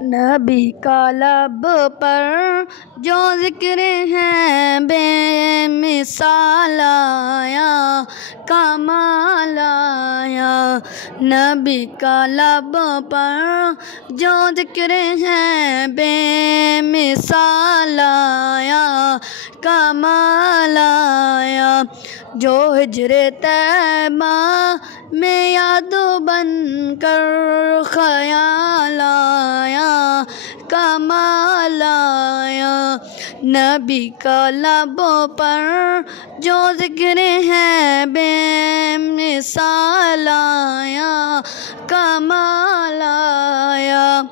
نبی کا لب پر جو ذکر ہے بے مثال آیا کمال آیا، نبی کا لب پر جو ذکر ہے بے مثال آیا کمال آیا، جو ہجر طیبہ میں یاد بن کر خیال آیا کمال آیا، نبی کا لبوں پر جو ذکر ہے بے مثال آیا کمال آیا،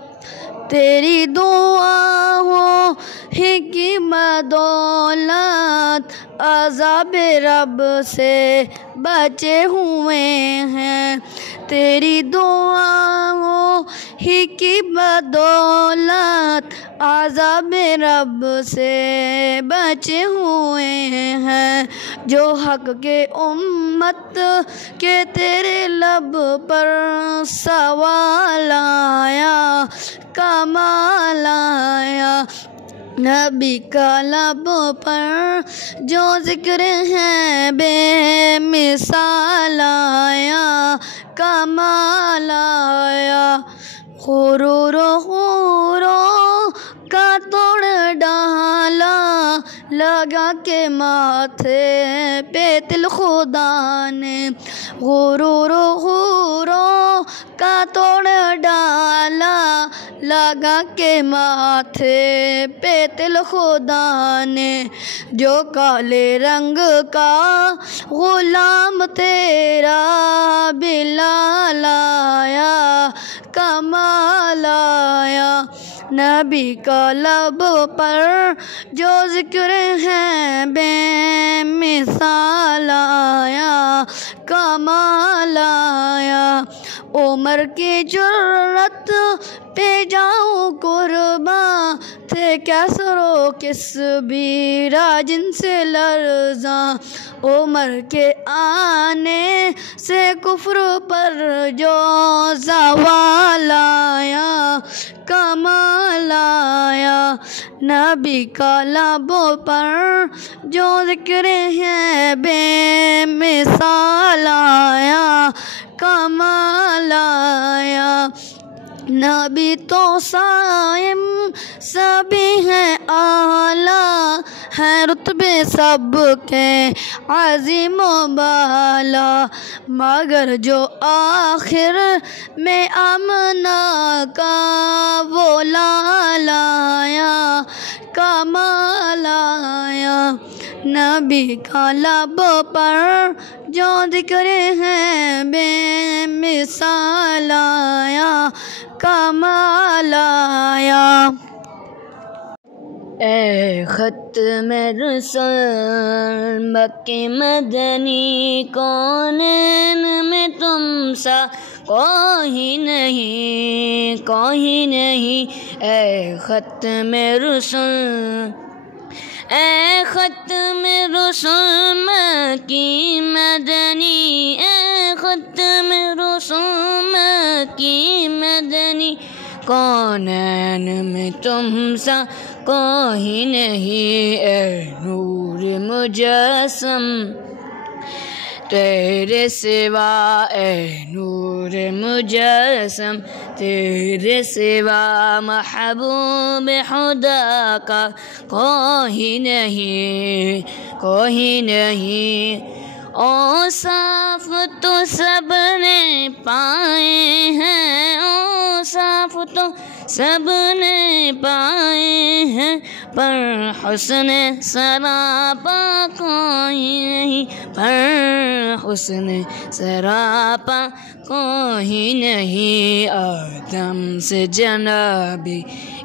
تیری دعاؤں ہی کی بدولت عذاب رب سے بچے ہوئے ہیں، تیری دعاؤں ہی کی بدولت عذاب رب سے بچے ہوئے ہیں، جو حق کے امت کے تیرے لب پر سوال آیا کمال آیا، نبی کا لب پر جو ذکر ہے بے مثال آیا کمال آیا، غرور کا توڑ ڈالا لگا کے ماتھے پہ تل خدا نے، غرور کا توڑ ڈالا لگا کے ماتھے پہ تل خدا نے، جو کالے رنگ کا غلام تیرا بلال آیا کمال آیا، نبی کا لب پر جو ذکر ہے بے مثال آیا کمال آیا، عمر کی جرت پہ جاؤں قرباں تھے کیسر و کسبیرا جن سے لرزاں، عمر کے آنے سے کفر پر جو زوال آیا کمال آیا، نبی کا لبوں پر جو ذکر ہے بے مثال آیا کمال آیا، نبی تو صائم سبھی ہیں اعلیٰ ہیں رتبے سب کے عظیم و بالا، مگر جو آخر میں آمنہ کا وہ لال آیا کمال آیا، نبی کا لبوں پر جو ذکر ہے بے مثال آیا کمال آیا، اے ختم رسول مکی مدنی کونین میں تم سا کوئی نہیں کوئی نہیں، اے ختم رسول اے ختم رسول مکی مدنی، اے ختم رسول مکی مدنی، کونین میں تم سا کوئی نہیں، اے نور مجسم تیرے سوا، اے نور مجسم تیرے سوا، محبوب خدا کا کوئی نہیں کوئی نہیں، اوصاف تو سب نے پائے ہیں، اوصاف تو سب نے پائے ہیں، پر حسن سراپا کوئی نہیں، پر حسن سراپا کوئی نہیں، آدم سے جناب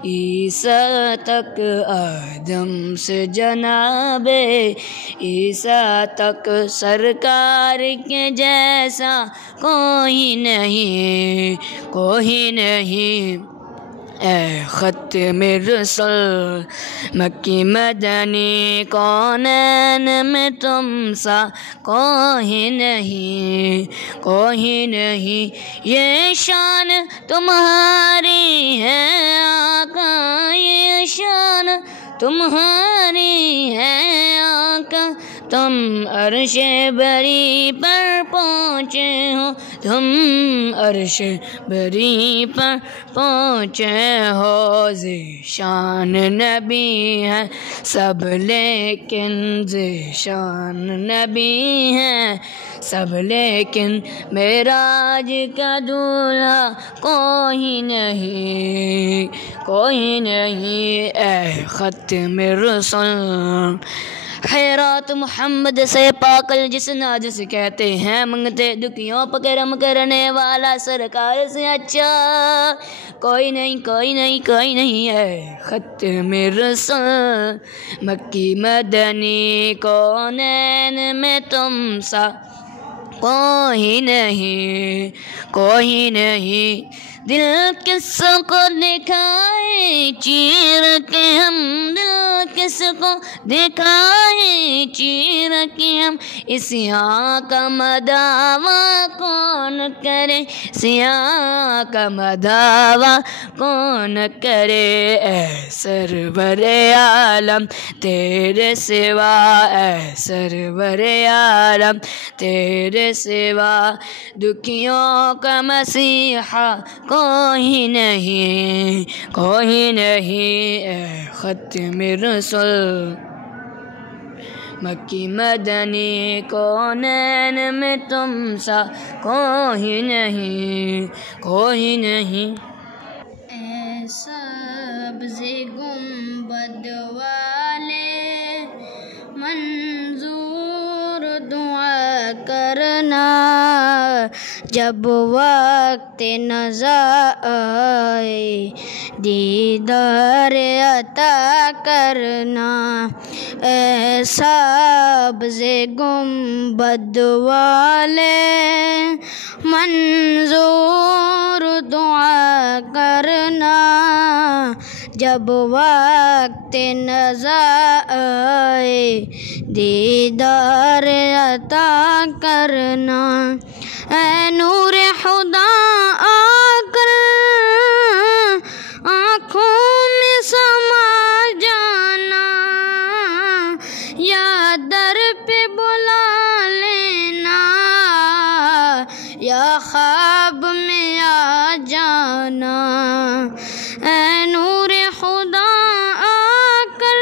عیسیٰ تک، آدم سے جناب عیسیٰ تک، سرکار کے جیسا کوئی نہیں کوئی نہیں، اے ختم رسول مکی مدنی، کونین میں تم سا کوئی نہیں کوئی نہیں، یہ شان تمہاری ہے تمہاری ہے آقا، تم عرش بری پر پہنچے ہو، تم عرش بری پر پہنچے ہو۔ ذیشان نبی ہے سب لیکن، ذیشان نبی ہے سب لیکن، معراج کا دولہا کوئی نہیں، کوئی نہیں اے ختم رسل۔ خیرات محمد سے پاکل جس ناز سے کہتے ہیں منگتے، دکھیوں پہ کرم کرنے والا سرکار سے اچھا کوئی نہیں، کوئی نہیں، کوئی نہیں اے ختم رسل۔ مکی مدنی کونین میں تم سا کوئی نہیں، کوئی نہیں، دل کس کو دکھائے چیر کے ہم، دل کس کو دکھائے چیر کے ہم، اس یہاں کا مداوا کون کرے، اس یہاں کا مداوا کون کرے، اے سرور عالم تیرے سوا، اے سرور عالم تیرے سوا، دکھیوں کا مسیحا کوئی نہیں، کوئی نہیں اے ختم رسل۔ مکی مدنی کونین میں تم سا کوئی نہیں، کوئی نہیں۔ اے سبز گنبد والے منظور دعا کرنا، جب وقت نزا آئے دیدار عطا کرنا، اے سبز گنبد والے منظور دعا کرنا، جب وقت نزا آئے دیدار عطا کرنا، اے نور خدا آ کر آنکھوں میں سما جانا، یا در پہ بلا لینا، یا خواب میں آ جانا، اے نور خدا آ کر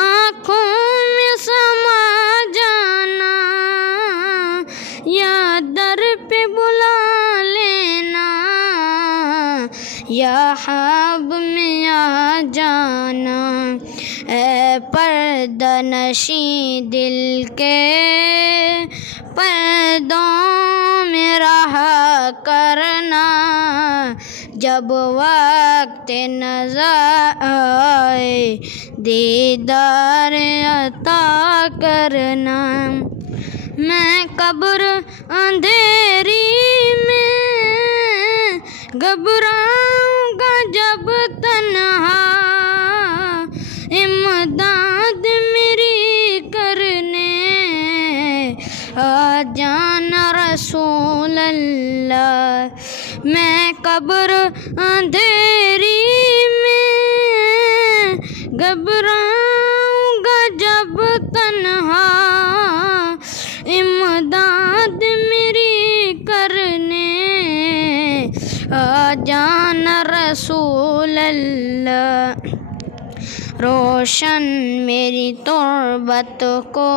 آنکھوں میں سما جانا، یا در پہ بلا لینا، یا خواب میں آ جانا، اے پردہ نشیں دل کے پردوں میں رہا کرنا، جب وقت نزا آئے دیدار عطا کرنا، میں قبر اندھیری میں گھبراؤں گا جب تنہا، امداد میری کرنے آ جانا رسول اللہ، میں قبر اندھیری میں گھبراؤں گا جب تنہا، امداد میری کرنے آ جانا رسول اللہ، روشن میری تربت کو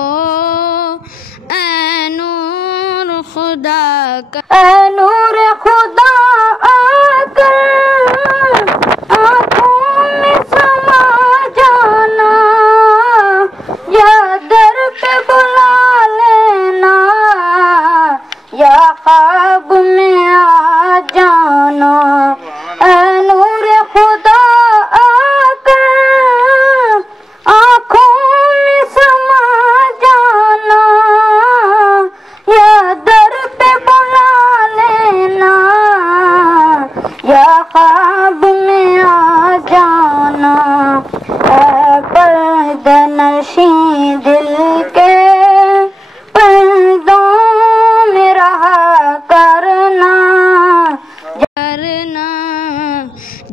اے نور خدا کا، اے نور خدا آ کر آنکھوں میں سما جانا، یا در پہ بلا لینا، یا خواب میں آ جانا، اے نور خدا آ کر آنکھوں میں سما جانا، یا در پہ بلا لینا، یا خواب میں آ جانا، اے پردہ نشیں دل کے پردوں میں رہا کرنا،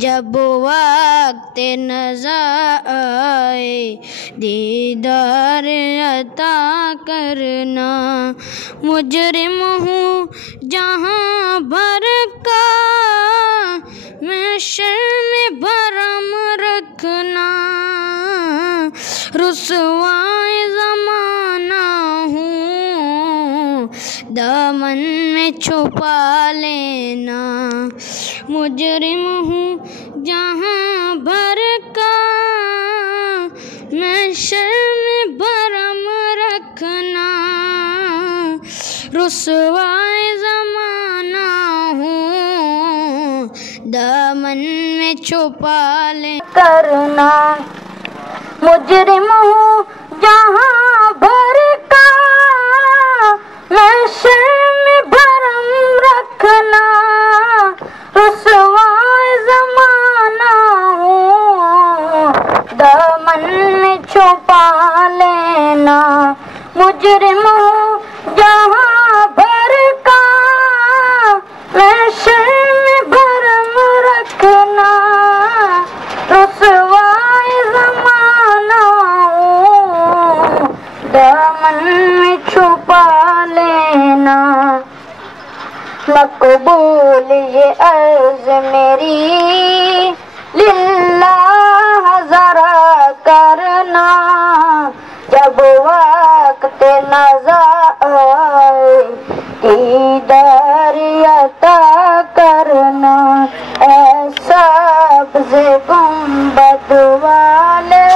جب وقت نظر آئے دیدار عطا کرنا، مجرم ہوں جہاں بھر کا میں شرم بھرم رکھنا، رسوائے زمانہ ہوں دامن میں چھپا لینا، مجرم ہوں جہاں بھر کا میں شرم بھرم رکھنا، رسوائے زمانہ ہوں دامن میں چھپا لے کرنا، مجرم ہوں جہاں بھر کا میں شرم بھرم رکھنا، رسوائے زمانہ ہوں دامن میں چھپا لینا، مجرم ہوں جہاں بھر کا میں شرم بھرم رکھنا، رسوائے زمانہ ہوں دامن میں چھپا لینا، مقبول یہ عرض میری للہ ذرا کرنا، جب وقت نظر آئے دیدار عطا کرنا، اے سبز گنبد والے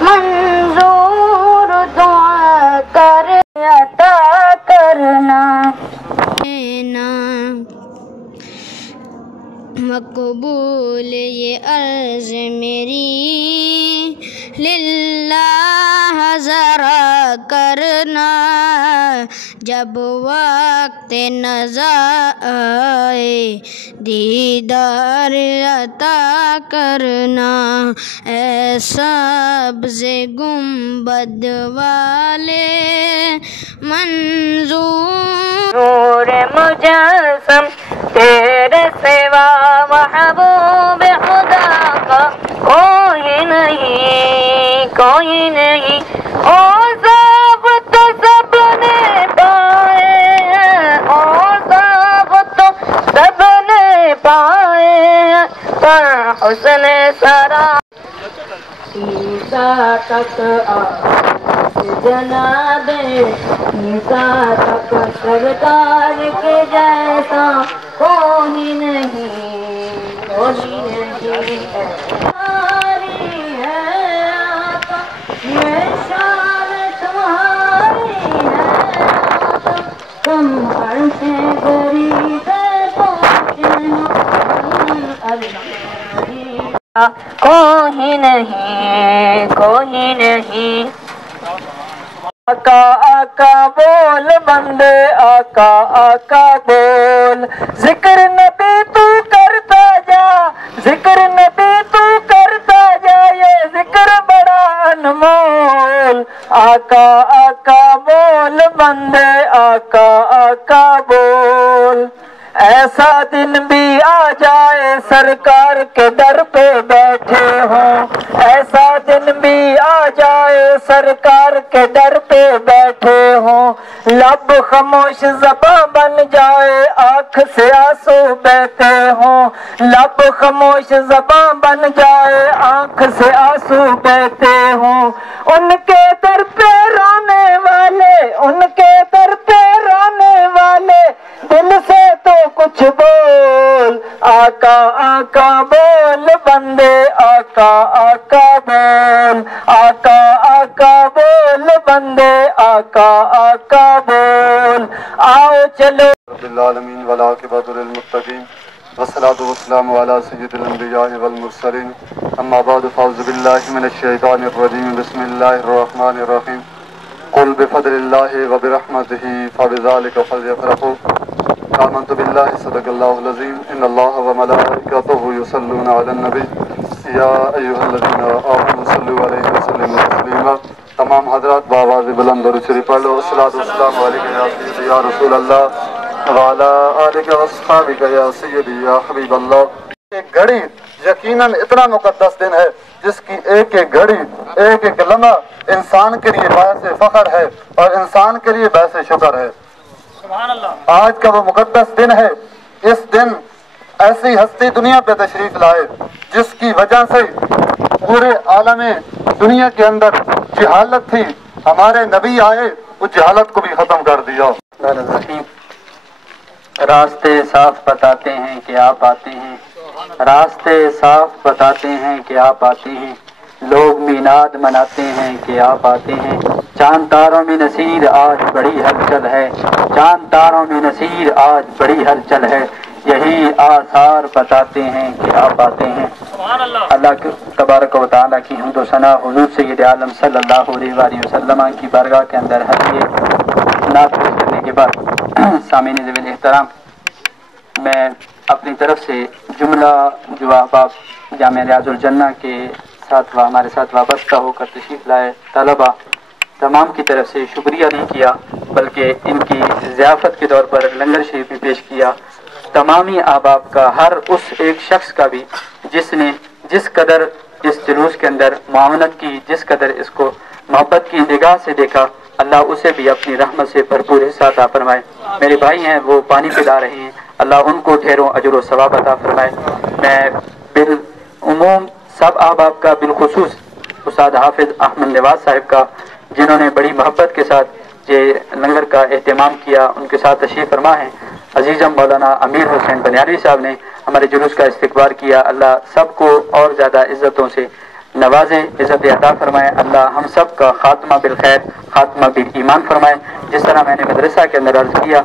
منظور دعا کر عطا کرنا، مقبول یہ عرض میری للہ ذرا کرنا، جب وقت نظر آئے دیدار عطا کرنا، اے سبز گنبد والے منظور نور مجسم تیرے سوا محبوب خدا کا کوئی نہیں، کوئی نہیں، اور سب تو سب نے پائے، اور سب تو سب نے پائے، پر حسن سرا عیسیٰ تک جناب عیسیٰ تک سرکار کے جیسا کوئی نہیں، کوئی نہیں، تمہاری ہے آقا یہ شان تمہاری ہے آقا، تم ہر سے غریب کوئی نہیں، کوئی نہیں، آقا آقا بول بندے آقا آقا بول، ذکر نبی تو کرتا جا، ذکر نبی تو کرتا جا، یہ ذکر بڑا انمول، آقا آقا بول بندے آقا آقا بول، ایسا دن بھی آ جائے سرکار کے در پہ بیٹھے ہوں، ایسا دن بھی آ جائے سرکار کے در پہ بیٹھے ہوں، لب خاموش زباں بن جائے آنکھ سے آنسو بہتے ہوں، لب خاموش زباں بن جائے آنکھ سے آنسو بہتے ہوں، ان کے در پہ رونے والے، ان کے در پہ رونے والے دل سے تو کچھ بول، آقا آقا بول بندے آقا آقا بول، آقا آقا بول بندے آقا آقا بول، آؤ چلو رب العالمین والعاقبۃ للمتقین والصلاة والسلام علی سید الانبیاء والمرسلین، اما بعد فاعوذ باللہ من الشیطان الرجیم، بسم اللہ الرحمن الرحیم، قل بفضل اللہ وبرحمتہ فبذلک فلیفرحوا، آمنت باللہ صدق اللہ العظیم، ان اللہ وملائکتہ یصلون علی النبی یا ایھا الذین آمنوا صلوا علیہ وسلموا تسلیما۔ تمام حضرات بآواز بلند درود شریف پڑھ لو، الصلاۃ والسلام علیک یا سیدی یا رسول اللہ وعلی آلک واصحابک یا سیدی یا حبیب اللہ۔ ایک گھڑی یقیناً اتنا مقدس دن ہے جس کی ایک ایک گھڑی ایک ایک لمحہ انسان کے لیے باعث فخر ہے اور انسان کے لیے باعث شکر ہے۔ سبحان اللہ۔ آج کا وہ مقدس دن ہے۔ اس دن ایسی ہستی دنیا پہ تشریف لائے جس کی وجہ سے پورے عالم دنیا کے اندر جہالت تھی، ہمارے نبی آئے اس جہالت کو بھی ختم کر دیا۔ راستے صاف بتاتے ہیں کہ آپ آتے ہیں، راستے صاف بتاتے ہیں کہ آپ آتے ہیں، لوگ میلاد مناتے ہیں کہ آپ آتے ہیں، چاند تاروں میں نصیر آج بڑی ہلچل ہے، چاند تاروں میں نصیر آج بڑی ہلچل ہے، یہی آثار بتاتے ہیں کہ آپ آتے ہیں۔ اللہ کے تبارک و تعالیٰ کی حمد و ثنا حضور سید عالم صلی اللہ علیہ وآلہ وسلم کی بارگاہ کے اندر ہے۔ نعت پیش کرنے کے بعد سامعین ذویل احترام، میں اپنی طرف سے جملہ جو احباب جامعہ ریاض الجنہ کے ساتھ ہمارے ساتھ وابستہ ہو کر تشریف لائے طلبہ تمام کی طرف سے شکریہ نہیں کیا، بلکہ ان کی ضیافت کے طور پر لنگر شریف بھی پیش کیا۔ تمامی احباب کا، ہر اس ایک شخص کا بھی جس نے جس قدر اس جلوس کے اندر معاونت کی، جس قدر اس کو محبت کی نگاہ سے دیکھا، اللہ اسے بھی اپنی رحمت سے بھرپور حصہ عطا فرمائے۔ میرے بھائی ہیں وہ پانی پلا رہے ہیں، اللہ ان کو ڈھیروں اجر و ثواب عطا فرمائے۔ میں بالعموم سب احباب کا، بالخصوص استاد حافظ احمد نواز صاحب کا، جنہوں نے بڑی محبت کے ساتھ یہ لنگر کا اہتمام کیا، ان کے ساتھ تشریف فرما ہے۔ عزیزم مولانا امیر حسین بنیاروی صاحب نے ہمارے جلوس کا استقبال کیا، اللہ سب کو اور زیادہ عزتوں سے نوازے، عزت عطا فرمائے۔ اللہ ہم سب کا خاتمہ بالخیر، خاتمہ بالایمان فرمائے۔ جس طرح میں نے مدرسہ کے اندر عرض کیا،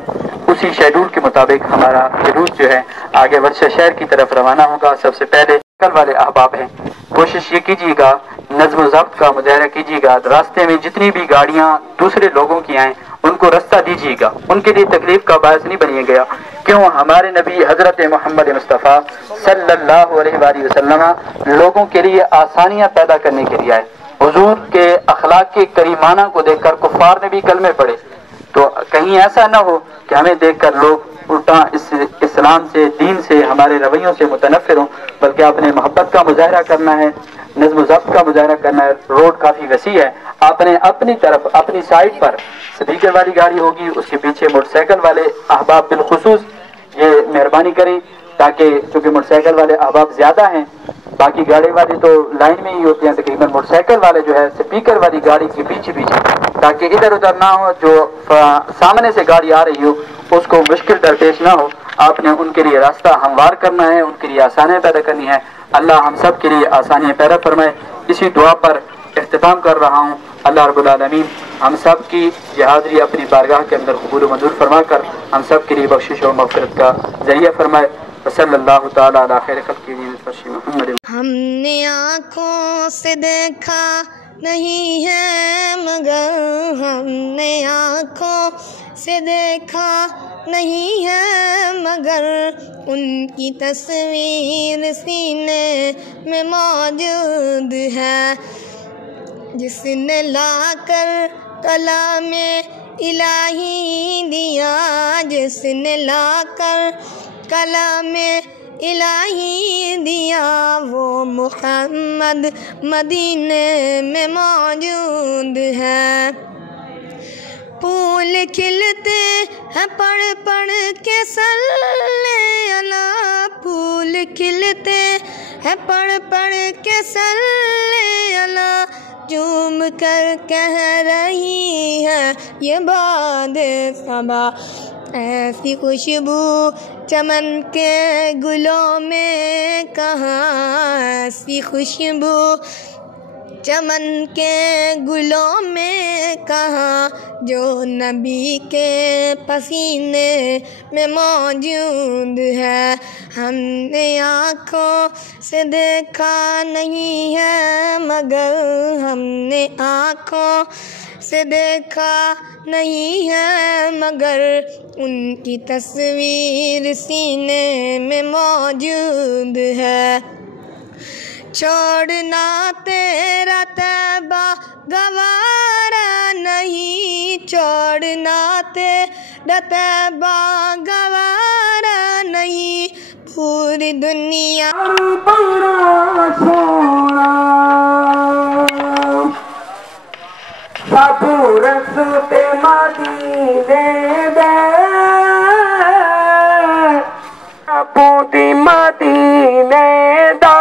اسی شیڈول کے مطابق ہمارا جلوس جو ہے آگے ورثہ شہر کی طرف روانہ ہوگا۔ سب سے پہلے کل والے احباب ہیں، کوشش یہ کیجیے گا، نظم و ضبط کا مظاہرہ کیجیے گا، راستے میں جتنی بھی گاڑیاں دوسرے لوگوں کی آئیں ان کو رستہ دیجیے گا، ان کے لیے تکلیف کا باعث نہیں بنیے گا۔ کیوں؟ ہمارے نبی حضرت محمد مصطفیٰ صلی اللہ علیہ وآلہ وسلم لوگوں کے لیے آسانیاں پیدا کرنے کے لیے آئے۔ حضور کے اخلاق کے کریمانہ کو دیکھ کر کفار نے بھی کلمے پڑھے، تو کہیں ایسا نہ ہو کہ ہمیں دیکھ کر لوگ الٹا اس اسلام سے، دین سے، ہمارے رویوں سے متنفر ہوں، بلکہ اپنے محبت کا مظاہرہ کرنا ہے، نظم و ضبط کا مظاہرہ کرنا ہے۔ روڈ کافی وسیع ہے، آپ نے اپنی طرف اپنی سائڈ پر سپیکر والی گاڑی ہوگی، اس کے پیچھے موٹر سائیکل والے احباب بالخصوص یہ مہربانی کریں، تاکہ چونکہ موٹر سائیکل والے احباب زیادہ ہیں، باقی گاڑی والے تو لائن میں ہی ہوتے ہیں تقریباً، موٹر سائیکل والے جو ہے سپیکر والی گاڑی کے پیچھے پیچھے، تاکہ ادھر ادھر نہ ہو، جو سامنے سے گاڑی آ رہی ہو اس کو مشکل درپیش نہ ہو۔ آپ نے ان کے لیے راستہ ہموار کرنا ہے، ان کے لیے آسانیاں پیدا کرنی ہے۔ اللہ ہم سب کے لیے آسانیاں پیدا فرمائے۔ اسی دعا پر اختتام کر رہا ہوں۔ اللہ رب العالمین ہم سب کی یہ حاضری اپنی بارگاہ کے اندر قبول و منظور فرما کر ہم سب کے لیے بخشش و مغفرت کا ذریعہ فرمائے۔ صلی اللہ تعالیٰ علی خیر خلقہ محمد۔ ہم نے آنکھوں سے دیکھا نہیں ہے مگر، ہم نے آنکھوں سے دیکھا نہیں ہے مگر، ان کی تصویر سینے میں موجود ہے، جس نے لا کر کلام الہی دیا، جس نے لا کر کلام الہی دیا، وہ محمد مدینے میں موجود ہے۔ پھول کھلتے ہیں پڑھ پڑھ کے صلی اللہ، پھول کھلتے ہیں پڑھ پڑھ کے صلی اللہ، جھوم کر کہہ رہی ہے یہ باد صبا، ایسی خوشبو چمن کے گلوں میں کہاں، ایسی خوشبو چمن کے گلوں میں کہاں، جو نبی کے پسینے میں موجود ہے۔ ہم نے آنکھوں سے دیکھا نہیں ہے مگر، ہم نے آنکھوں سے دیکھا نہیں ہے مگر، ان کی تصویر سینے میں موجود ہے۔ چھوڑنا تیرا طیبہ گوارا نہیں، چھوڑنا تیرا طیبہ گوارا نہیں، پوری دنیا مدینے دا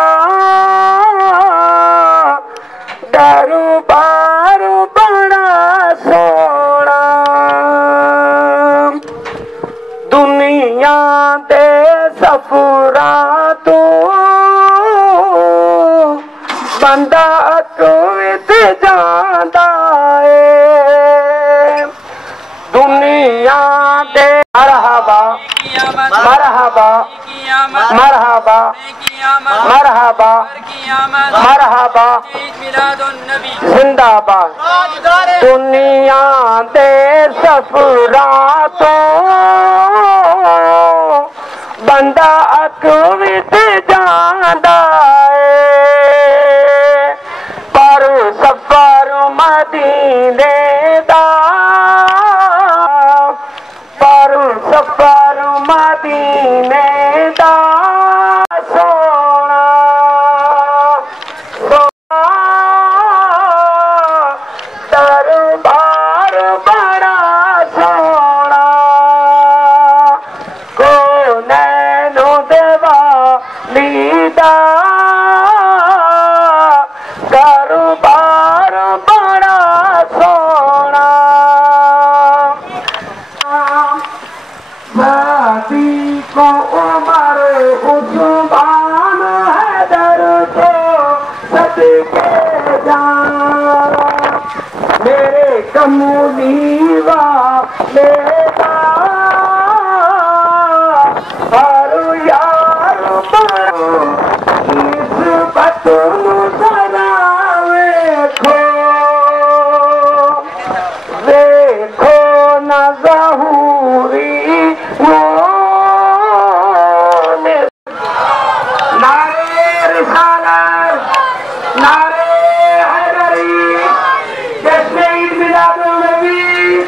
دربار بڑا سونا دنیا دے سفراں تو بندہ اکوت جاندا ہے دنیا دے مرحبا مرحبا مرحبا مرحبا مرحبا زندہ باد دنیا دے سفراں تو بندہ اکوت جاندا ہے پر سفر مدینے دا پر سفر مدینے دا سونا سونا دربار بڑا سونا کونینو دیوالی دا دربار بڑا سونا شادی کو عمر عثمان حیدر کو صدقے جان میرے کملی والے دا ہر یار بڑا نسبت ذرا ویکھو ویکھو نہ ظہوری نعرے رسالت نعرے حیدری جشن عید میلاد النبی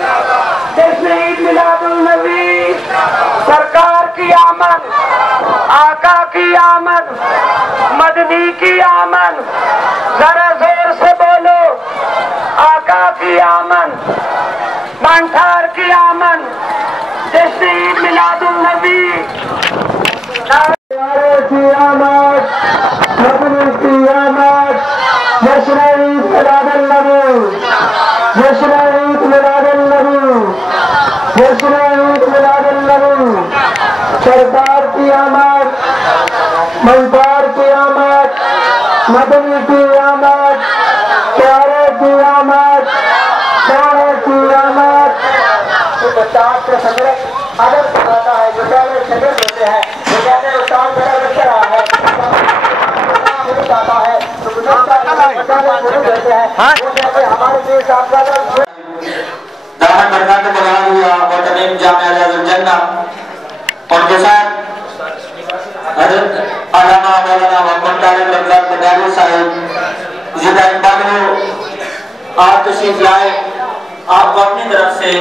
جشن عید میلاد النبی سرکار کی آمد آقا کی آمد مدنی کی آمد ذرا زور سے بولو آقا کی آمد مانٹھار کی آمد جشن عید میلاد النبی کی آمد مدنی کی آمد جشن عید میلاد النبی جشن عید میلاد النبی جشن عید میلاد النبی سرکار کی آمد مانٹھار کی آمد مدنی کی آمد پیارے کی آمد پیارے کی آمد استاد کے صدر ادب سکھاتا ہے جو پہلے صدر ہوتے ہیں وہ کہتے ہیں استاد میرا بچہ رہا ہے چاہتا ہے تو ہوتے ہیں وہ کہتے ہیں ہمارے لیے صاحب کا دامن برکات بلند ہوا اور تمیم جامعہ اعلیٰ الجنہ اور کے ساتھ حضرت علامہ مولانا محمد طارق رمضان مداری صاحب ضلع بانو آپ تشریف لائے آپ کو اپنی طرف سے